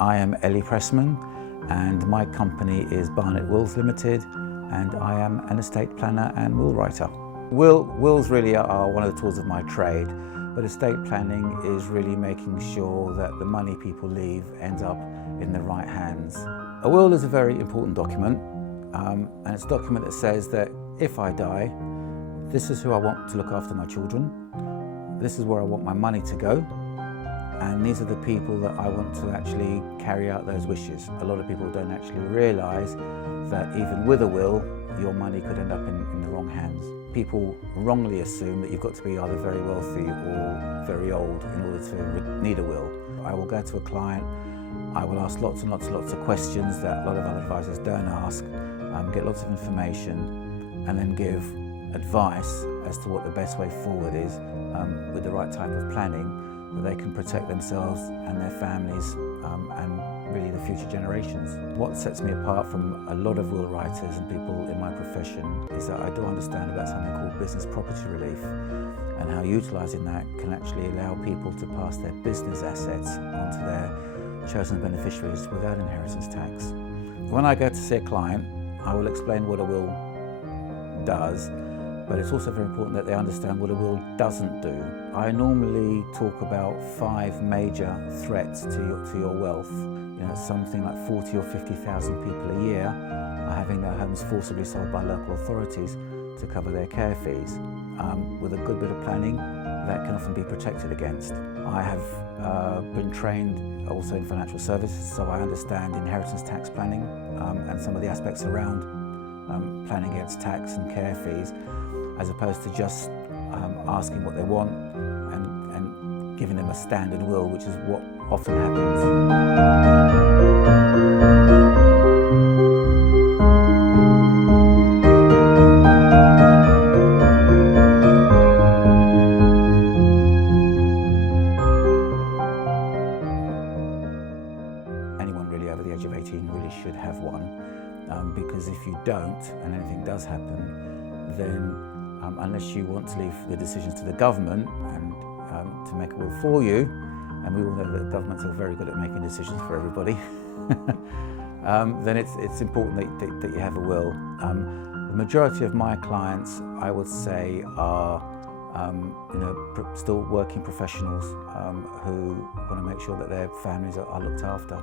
I am Eli Pressman and my company is Barnet Wills Limited, and I am an estate planner and will writer. Wills really are one of the tools of my trade, but estate planning is really making sure that the money people leave ends up in the right hands. A will is a very important document, and it's a document that says that if I die, this is who I want to look after my children, this is where I want my money to go, and these are the people that I want to actually carry out those wishes. A lot of people don't actually realise that even with a will, your money could end up in the wrong hands. People wrongly assume that you've got to be either very wealthy or very old in order to need a will. I will go to a client, I will ask lots and lots of questions that a lot of other advisors don't ask, get lots of information, and then give advice as to what the best way forward is with the right type of planning, that they can protect themselves and their families and really the future generations. What sets me apart from a lot of will writers and people in my profession is that I do understand about something called business property relief, and how utilising that can actually allow people to pass their business assets onto their chosen beneficiaries without inheritance tax. When I go to see a client, I will explain what a will does, but it's also very important that they understand what a will doesn't do. I normally talk about 5 major threats to your wealth. You know, something like 40 or 50,000 people a year are having their homes forcibly sold by local authorities to cover their care fees. With a good bit of planning, that can often be protected against. I have been trained also in financial services, so I understand inheritance tax planning and some of the aspects around planning against tax and care fees, as opposed to just asking what they want and giving them a standard will, which is what often happens. Anyone really over the age of 18 really should have one, because if you don't and anything does happen, then unless you want to leave the decisions to the government and to make a will for you, and we all know that governments are very good at making decisions for everybody, then it's important that you have a will. The majority of my clients, I would say, are still working professionals who want to make sure that their families are looked after.